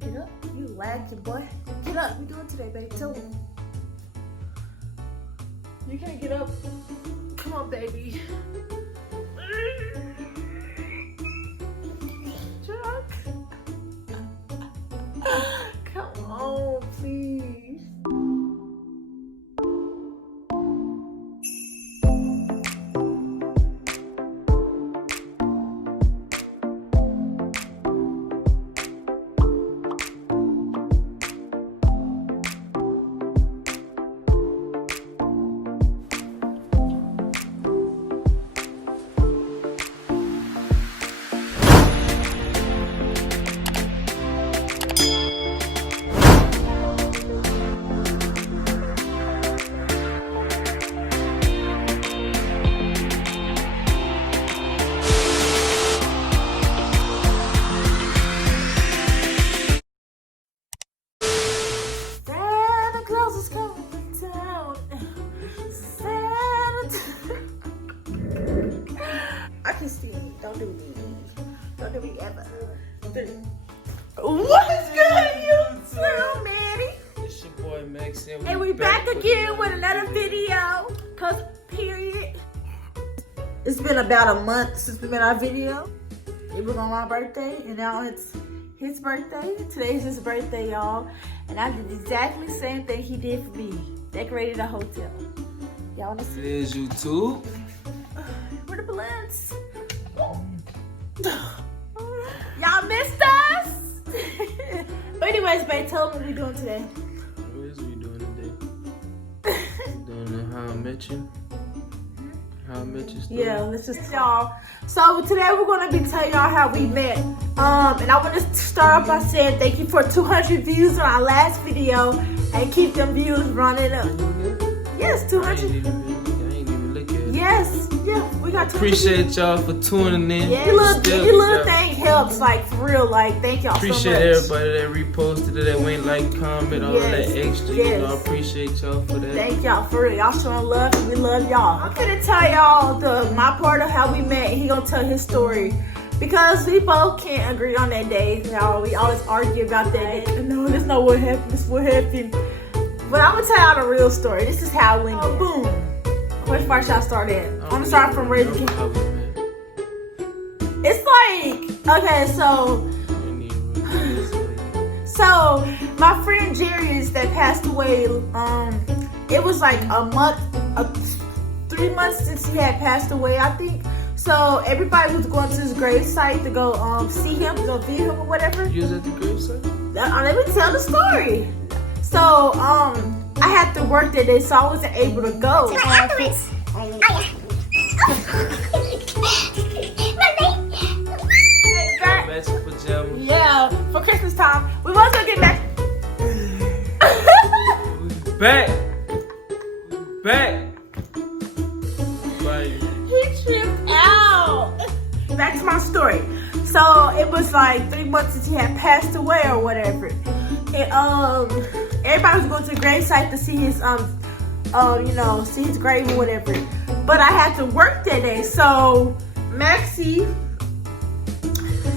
Get up. You lagging, boy. Get up. What you doing today, baby? Tell me. You can't get up. Come on, baby. Chuck. Come on, please. I can see. Don't do me. Don't do me ever. What's good, YouTube, Manny? It's your boy Max, and we back again with another video. Cause period. It's been about a month since we made our video. It was on my birthday, and now it's his birthday. Today's his birthday, y'all. And I did exactly the same thing he did for me. Decorated a hotel. Y'all wanna see? It is YouTube. Where the balloons? Y'all missed us. But anyways, babe, tell them what we doing today. What is we doing today? Doing the How I Met You. How I Met You story. Yeah, let's just y'all. So today we're gonna be telling y'all how we met. And I want to start off by saying thank you for 200 views on our last video and keep them views running up. Yes, 200. I ain't even look at it. Yes, yeah, we got 200. Appreciate y'all for tuning in. Yeah, your little thing helps, like for real. Like, thank y'all appreciate so much. Everybody that reposted it, that went like, comment, all that extra. Yes. You know, I appreciate y'all for that. Thank y'all for real. Y'all showing love, and we love y'all. I'm gonna tell y'all my part of how we met. He gonna tell his story. Because we both can't agree on that day. Y'all, we always argue about that. No, that's not what happened. This is what happened. But I'm gonna tell y'all the real story. This is how it went. Oh, boom. Which part should I start at? I'm gonna start from where it It's like, okay, so my friend Jerry's that passed away. It was like a month, 3 months since he had passed away, I think. So everybody was going to his grave site to go see him, to go view him or whatever. You was at the grave site? Let me tell the story. So I had to work that day, so I wasn't able to go. Matching pajamas. Yeah, for Christmas time. We was gonna get back. Back. Bye. He tripped out. Back to my story. So it was like 3 months since he had passed away or whatever. And everybody was going to the grave site to see his see his grave or whatever. But I had to work that day. So Maxie,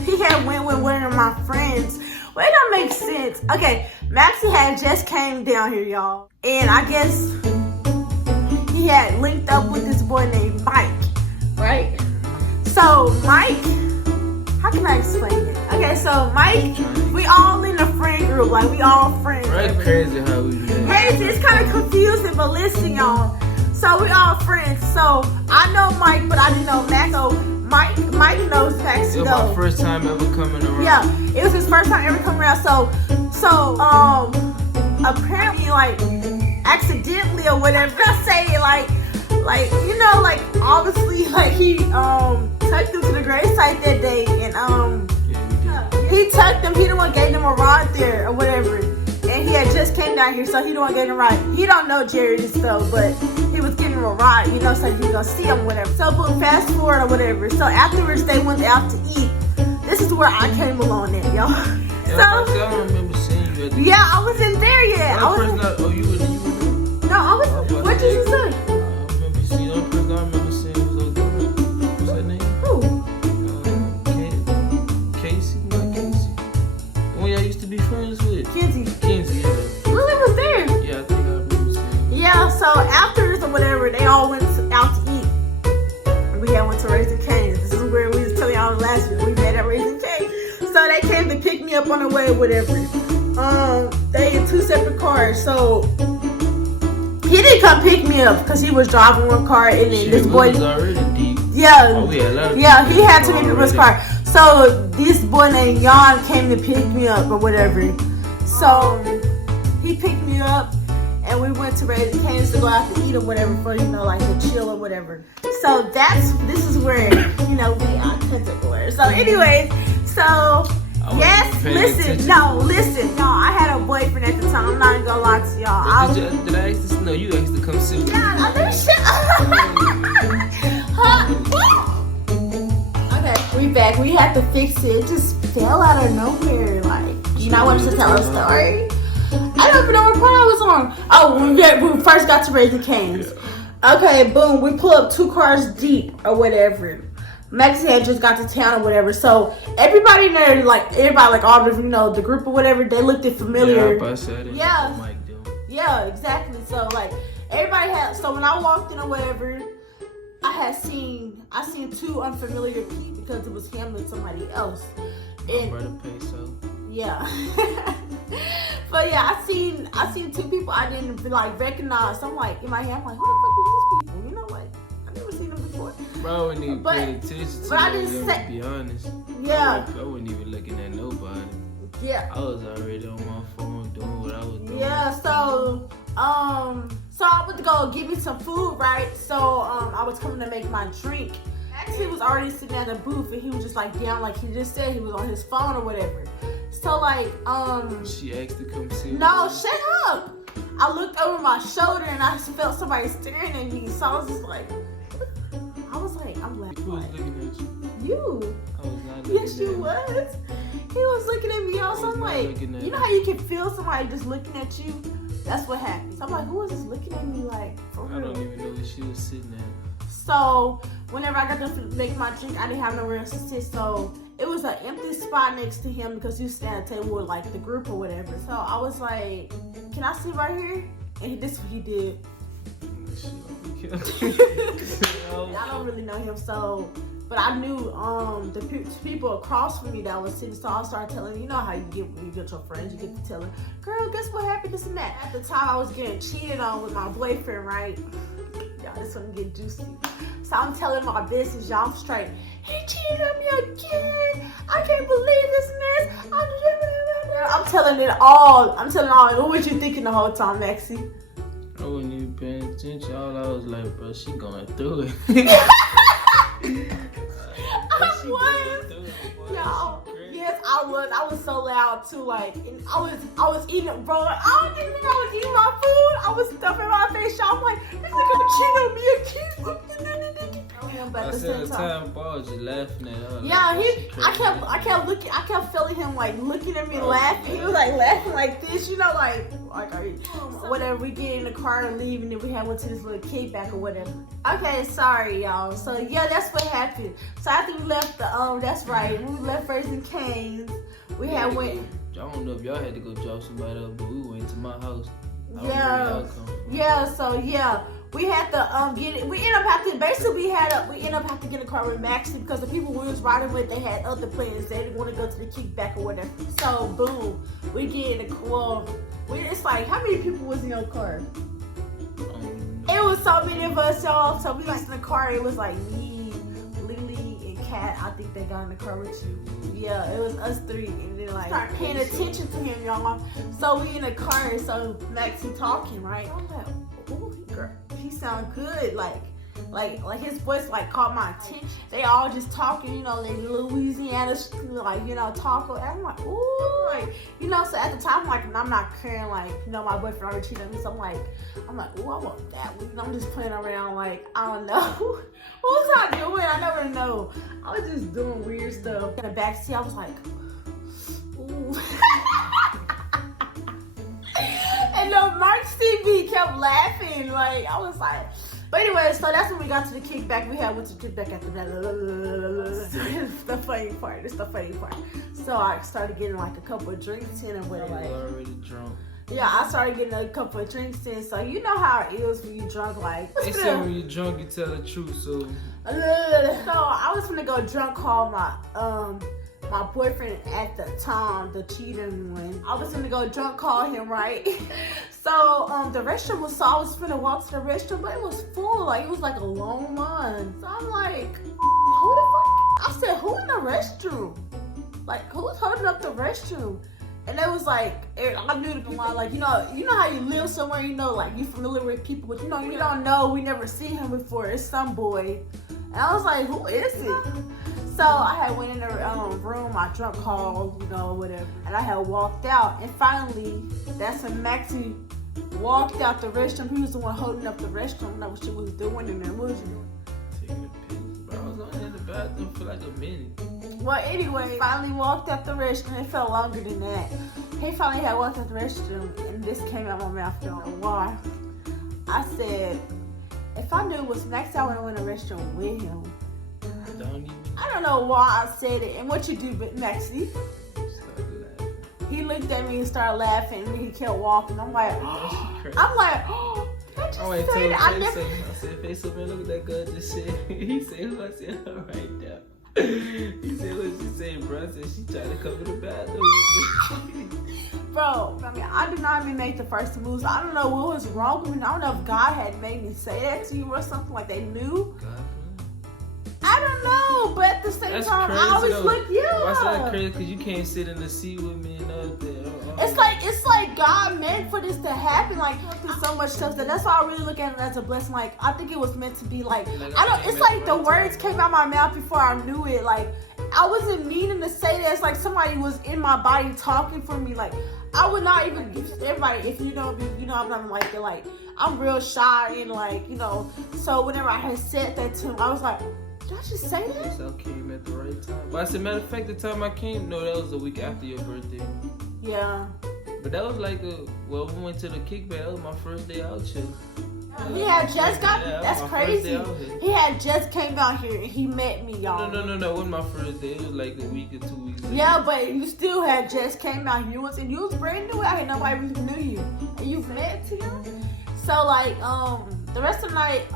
he had went with one of my friends. Well, it don't make sense. Okay, Maxie had just came down here, y'all. And I guess he had linked up with this boy named Mike, right? So Mike, how can I explain it? Okay, so Mike, we all in a friend group, like we all friends. Right, crazy how we do that. Crazy, it's kind of confusing, but listen, y'all. So we all friends. So I know Mike, but I didn't know Max. So Mike knows Max. It was my first time ever coming around. Yeah, it was his first time ever coming around. So apparently, like accidentally or whatever, I say like obviously like he took him to the gravesite that day, and he took them. He the one gave them a ride there or whatever, and he had just came down here, so he the one gave them a ride. He don't know Jerry and stuff, but he was giving him a ride, so he was gonna see him, whatever. So boom, fast forward or whatever. So afterwards they went out to eat. This is where I came along at, y'all. I don't remember seeing you at the I wasn't there yet. you were there? No, I was. What did you say? I remember you seeing the only person I remember seeing was a girl. What's her name? Who? Casey, not Casey. The one y'all used to be be friends with? Kenzie. Kenzie, yeah. Lily was there. Yeah, I think I remember seeing. Yeah, so after this or whatever, they all went out to eat. We had went to Raising Cane's. This is where we was telling y'all last week. We met at Raising Cane's. So they came to pick me up on the way or whatever. They in 2 separate cars. So he didn't come pick me up because he was driving one car and then this boy was already deep. Yeah. Oh, Yeah, he had to make people's car. So this boy named Jan came to pick me up or whatever. So he picked me up and we went to Raising Cane's to go out to eat or whatever for, you know, like to chill or whatever. So this is where, you know, we are contemporary. So anyways, so yes, listen. No, I had a boyfriend at the time. I'm not gonna lie to y'all. Did I ask this? No, you asked to come sit with me. Yeah, I know shit. Okay, we back. We had to fix it. It just fell out of nowhere. Like, you know, I wanted to tell a story. I don't even know what part I was on. Oh, when we first got to Raising Cane's. Okay, boom. We pull up 2 cars deep or whatever. Maxie had just got to town or whatever. So everybody in there, like all the, you know, the group or whatever, they looked at familiar. Yeah, exactly. So like everybody had. So when I walked in or whatever, I seen 2 unfamiliar people because it was him and somebody else. And yeah. But yeah, I seen 2 people I didn't like recognize. So I'm like in my head, I'm like, who the fuck are these people? You know, like I never seen them before. Bro, I wouldn't even pay attention to but I didn't say. To be honest. Yeah. I wasn't even looking at nobody. Yeah. I was already on my phone doing what I was doing. Yeah. So I went to go get me some food, right? So I was coming to make my drink. Actually, he was already sitting at the booth and he was just like down, like he just said he was on his phone or whatever. So like she asked to come see. No, shut up. I looked over my shoulder and I felt somebody staring at me. So I was just like, I'm laughing. Who was looking at you? You. I was not looking Yes, you was. He was looking at me. Also, I'm like, you know how you can feel somebody just looking at you? That's what happened. So I'm like, who was just looking at me like, for real? I don't even know where she was sitting at. So whenever I got to make my drink, I didn't have nowhere else to sit. So it was an empty spot next to him because he was sitting at a table with like the group or whatever. So I was like, can I sit right here? And this is what he did. I don't really know him, so, but I knew the people across from me that was sitting, so I started telling, you know how you get when you get your friends, you get to tell them, girl, guess what happened, this and that. At the time, I was getting cheated on with my boyfriend, right? Y'all, this one get juicy. So I'm telling my business, y'all, I'm straight. He cheated on me again. I can't believe this and this. I'm telling it all. What was you thinking the whole time, Maxie? I wasn't even paying attention. All I was like, bro, she going through it. Yes, I was. I was so loud too. Like, and I was eating, bro. I don't even think I was eating my food. I was stuffing my face. I'm like, this nigga cheating on me again. I said the time, bro, I was just laughing at her. Yeah, I kept looking. I kept feeling him like looking at me, laughing. He was like laughing like this, you know, like are you, whatever. We get in the car and leave, and then we went to this little kickback or whatever. Okay, sorry y'all. So yeah, that's what happened. So after we left the that's right. We left Raising Cane's. We had went. I don't know if y'all had to go drop somebody up, but we went to my house. Yeah. So yeah. We had to get it. We ended up having to get a car with Maxie because the people we was riding with, they had other plans. They didn't want to go to the kickback or whatever. So boom, we get in the car. It's like, how many people was in your car? It was so many of us, y'all. So we got in the car. It was like me, Lily, and Kat. I think they got in the car with you. Yeah, it was us 3, and then like start paying attention to him, y'all. So we in the car, and so Maxie talking, right? I'm like, oh, girl, he sound good, like his voice like caught my attention. They all just talking, you know, like Louisiana, like, you know, talk. And I'm like, ooh, like, you know. So at the time, like, I'm not caring, like, you know, my boyfriend already cheated on me. So I'm like, ooh, I want that one. I'm just playing around, like, I don't know. What was I doing? I never know. I was just doing weird stuff. In the backseat, I was like, ooh. And Mark TV kept laughing, like, I was like, but anyway, so that's when we got to the kickback. We went to the kickback after that. It's the funny part. So I started getting like a couple of drinks in and whatever. You were already drunk. Yeah, I started getting a couple of drinks in. So you know how it is when you drunk, like. They say when you're drunk, you tell the truth. So I was gonna go drunk call my boyfriend at the time, the cheating one. I was gonna go drunk call him, right? So the restroom was, so I was gonna walk to the restroom, but it was full. Like it was like a long line. So I'm like, who the fuck? I said, who in the restroom? Like who's holding up the restroom? And it was like, I knew the line. Like you know how you live somewhere, you know, like you familiar with people, but you know you don't know. We never seen him before. It's some boy, and I was like, who is it? So I had went in the room, I drunk called, you know, whatever, and I had walked out, and finally, that's when Maxie walked out the restroom. He was the one holding up the restroom. Know what she was doing in there, was you? taking a piss. Bro, I was only in the bathroom for like a minute. Well, anyway, finally walked out the restroom. It felt longer than that. He finally had walked out the restroom, and this came out my mouth. I don't know why. I said, if I knew it was Maxie, I would have went in the restroom with him. Don't even I don't know why I said it. And what you do, but Maxie? start laughing. He looked at me and started laughing, and he kept walking. I'm like, did I just say that? I said, face up and look at that girl just said. He said, who? I said, her right now. He said, what she said, bro? I said, she tried to come to the bathroom. Bro, I mean, I did not even make the first moves. I don't know what was wrong with me. I don't know if God had made me say that to you or something, like they knew. God, I don't know, but at the same that's time, crazy, I always though. look, Why is that yeah. crazy? Because you can't sit in the seat with me and everything. It's like God meant for this to happen. Like I went through so much stuff that's why I really look at it as a blessing. Like I think it was meant to be. Like I don't. It's like the words came out my mouth before I knew it. Like I wasn't meaning to say that. It's like somebody was in my body talking for me. Like I would not even. Everybody, if you know me, you know I'm not like that. Like I'm real shy and like you know. So whenever I had said that to him, I was like, did I just say that? So I came at the right time. But as a matter of fact, the time I came, no, that was a week after your birthday. Yeah. But that was like we went to the kickback. That was my first day out here. He had just got. Yeah, That's my first crazy. day out here. He had just came out here and he met me, y'all. No, it wasn't my first day. It was like a week or 2 weeks later. Yeah, but you still had just came out here. You was brand new out here. Nobody really knew you. And you've met him. So like the rest of the night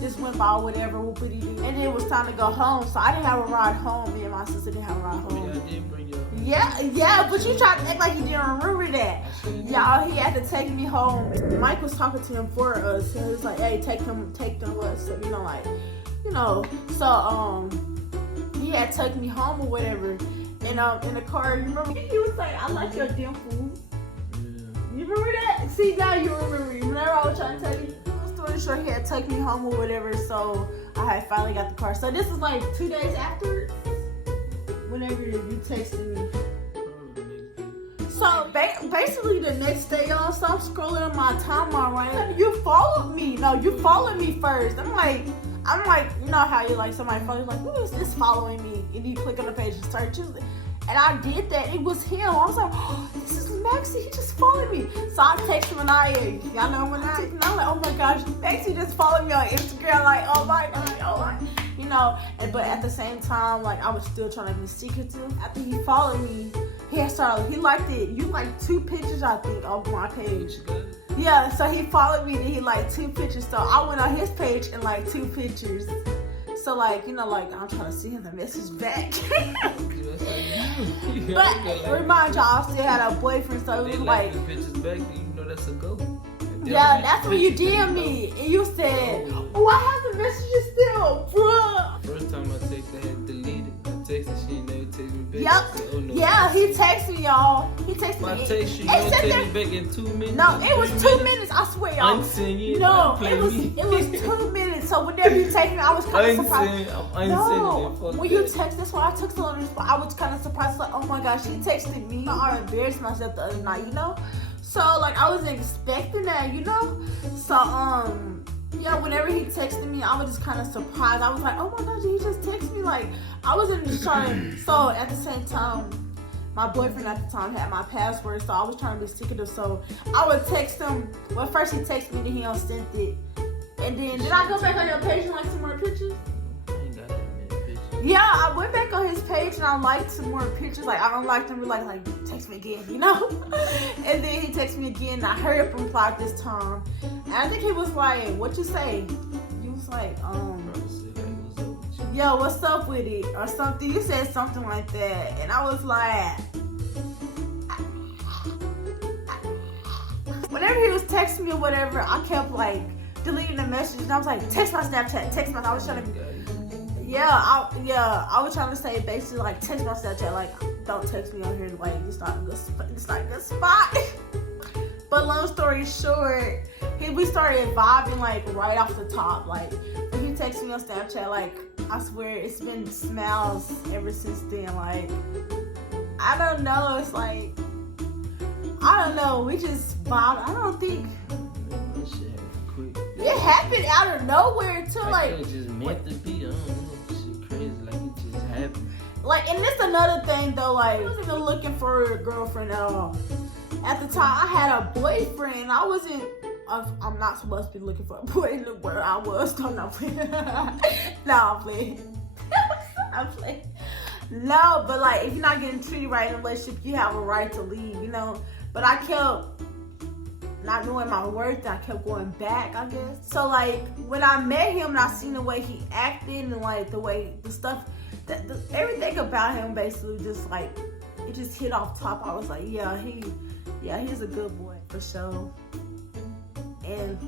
just went by whatever whoopity doo. And then it was time to go home. So I didn't have a ride home. Me and my sister didn't have a ride Yeah, home. I did bring you up. Yeah, but you tried to act like you didn't remember that. Y'all, he had to take me home. Mike was talking to him for us. And he was like, hey, take them us. So, so he had to take me home or whatever. And in the car, you remember? He was like, I like your dimples. You remember that? See, now you remember. Remember I was trying to tell you? Long story short, he had to take me home or whatever. So I had finally got the car. So this is like 2 days after. Whenever you texted me. So basically the next day, y'all, so I'm scrolling on my timeline, right? You followed me. No, you followed me first. I'm like, you know how you like somebody follows, like, who is this following me? And you click on the page and search it. And I did that. It was him. I was like, oh, this is Maxie. He just followed me. So I texted Manaya. Y'all know Manaya? And I'm like, oh my gosh, Maxie just followed me on Instagram. Like, oh my God, oh my. You know, but at the same time, like I was still trying to be secretive. After he followed me, he liked it. You liked 2 pictures, I think, of my page. Yeah, so he followed me and he liked 2 pictures. So I went on his page and like 2 pictures. So like, you know, like I'm trying to see him the message back. But remind y'all, I still had a boyfriend, so it was like. The pictures back, you know that's a go. Yeah, that's when you DM me and you said, oh, I have the messages still, bruh. First time I texted, I had deleted. I texted, she ain't never text me back. Yep. Said, oh, no, yeah, he texted me, y'all. He texted me. I text you, you It don't said text there- me back in 2 minutes. No, it was 2 minutes. I swear, y'all. Unsend you. No, it was 2 minutes. So whenever you text me, I was kind of surprised. I'm unsending it. When you text, that's why I took so long to respond. I was kind of surprised, like, oh my gosh, she texted me. I embarrassed myself the other night, you know? So, like, I wasn't expecting that, you know? So, yeah, whenever he texted me, I was just kind of surprised. I was like, oh my gosh, he just texted me. Like, I wasn't just trying to, so at the same time, my boyfriend at the time had my password, so I was trying to be secretive. So I would text him. Well, first he texted me, then he unsent it. And then, did I go back on your page and like some more pictures? I ain't got that many pictures. Yeah, I went back on his page and I liked some more pictures. Like, I unliked him, like, text me again, you know? And then he texted me again and I hurried up and replied this time. And I think he was like, what you say? You was like, yo, what's up with it? Or something. You said something like that. And I was like, whenever he was texting me or whatever, I kept like deleting the messages. And I was like, text my Snapchat, text my, I was trying to, I was trying to say basically like text my Snapchat, like don't text me on here, like it's not a good spot. But long story short, we started vibing like right off the top. Like when he texted me on Snapchat, like I swear it's been smiles ever since then. Like I don't know, it's like I don't know, we just vibed. I don't think it happened out of nowhere too. Like it just meant to be. I don't know. Shit crazy. Like it just happened. Like, and this another thing though. Like I wasn't even looking for a girlfriend at all. At the time, I had a boyfriend. I wasn't. I'm not supposed to be looking for a boy in the world. I was. No, I'm playing. No, I'm playing. I'm playing. No, but like, if you're not getting treated right in a relationship, you have a right to leave. You know. But I kept not knowing my worth, and I kept going back, I guess. So like when I met him and I seen the way he acted and like the way the stuff, everything about him basically just like it just hit off top. I was like, he's a good boy for sure. And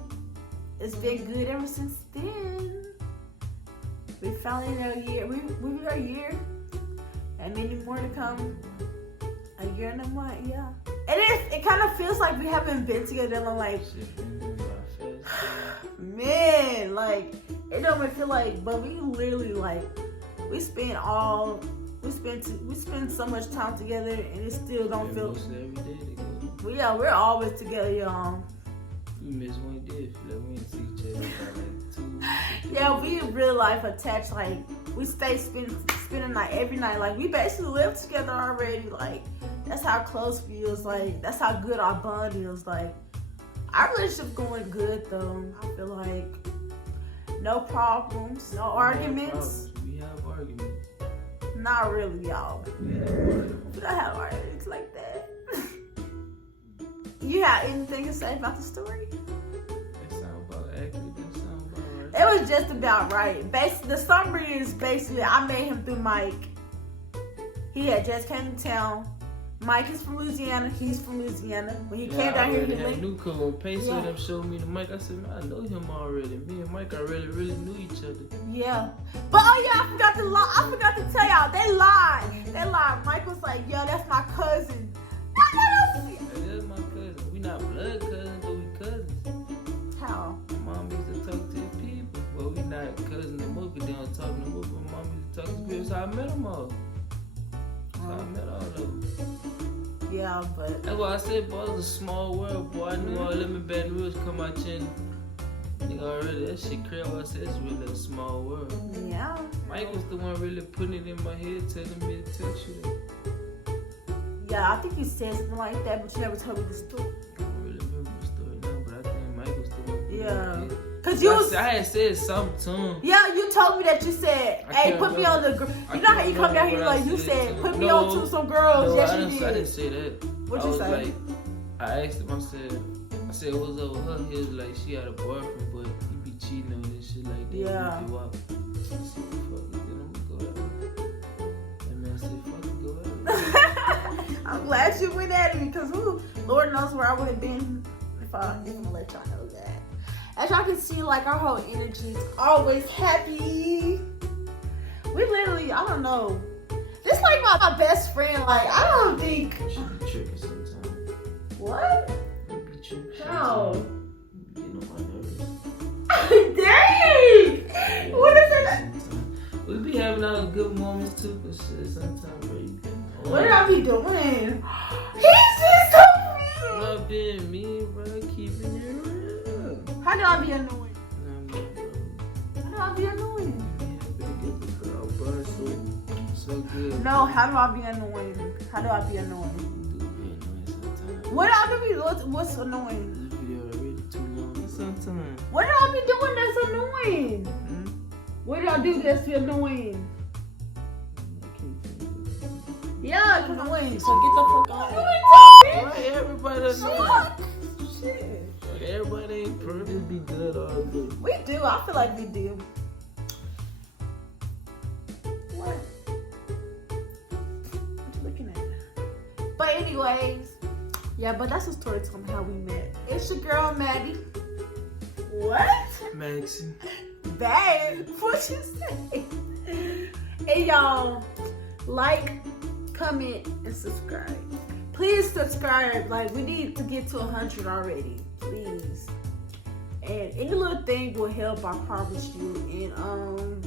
it's been good ever since then. We finally in our year. We our year, and many more to come. A year and a month, yeah. It kind of feels like we haven't been together in like, man, like it don't feel like, but we literally like we spend so much time together, and it still don't feel. Every day together. Yeah, we're always together, y'all. We miss one day. Like we didn't see each other for like 2 weeks. Yeah, we in real life attached. Like we spending night every night. Like we basically live together already. Like that's how close we is. Like that's how good our bond is. Like our relationship going good though. I feel like no problems, no arguments. We have arguments. Not really, y'all. We don't have arguments like that. You have anything to say about the story? That sound about accurate. That sound about right. It was just about right. Basically, the summary is basically I met him through Mike. He had just came to town. Mike is from Louisiana. He's from Louisiana. When he came down here, he had linked. new cover. Pacer them showed me the Mike. I said, man, I know him already. Me and Mike already really knew each other. Yeah, but I forgot to lie. I forgot to tell y'all. They lied. Mike was like, yo, that's my cousin. That's my cousin. We not blood cousins, but we cousins. How? My mom used to talk to the people. Well, we not cousins no more, because they don't talk no more. But my mom used to talk to people, so I met them all. I met all of them. Yeah, but that's why I said, boy, it was a small world, boy. I knew all them in Baton Rouge come out here. Nigga, already, that shit crazy. I said, it's really a small world. yeah. Mike was the one really putting it in my head, telling me to text you that. Yeah, I think you said something like that, but you never told me the story. I don't really remember the story now, but I think Mike was the one. Yeah. Cause you I had said something to him. Yeah, you told me that you said, hey, put me on the girl. You know how you come down here like you said, put me on to some girls. No, yes, I you didn't did. say that. What'd you say? Like, I asked him, I said, what's up with her? He was like, she had a boyfriend, but he be cheating on and shit like that. Yeah. He up. I said, fuck it, then I'm gonna go out. And man, I said, fuck it, go out. I'm glad you went at me because Lord knows where I would have been if I didn't let y'all know that. As y'all can see, like our whole energy is always happy. We literally, I don't know. This like my best friend. Like I don't think. She be tripping sometimes. What? She be tripping How? sometimes. You get on my nerves. Dang! What is it? We be having our good moments too, but shit, sometimes, bro, you can. What did I be doing? He's just so mean. Not being mean, bro. Keeping it real. How do I be annoying? Nah, bro. How do I be annoying? So good. No, how do I be annoying? How do I be annoying? You do be annoying sometimes. What do I do? What's annoying? This video already too long sometimes. What did I be doing that's annoying? What did I do that's annoying? Yeah, because I'm waiting. So get the fuck out. Right, everybody doesn't know. Shit. Everybody ain't perfect, be good all day. We do. I feel like we do. What? What you looking at? But anyways, yeah, but that's a story time how we met. It's your girl Maddie. What? Maxie. Babe, what you say? And y'all, like, comment, and subscribe. Please subscribe. Like, we need to get to 100 already. Please. And any little thing will help, I promise you. And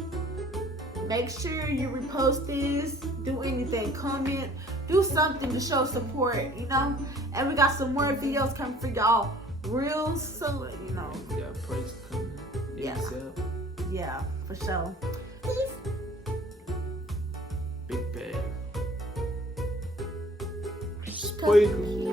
make sure you repost this. Do anything. Comment. Do something to show support, you know? And we got some more videos coming for y'all real soon, you know. We got price coming. Yeah. ASAP. Yeah, for sure. Peace. Big bag. Spoiler.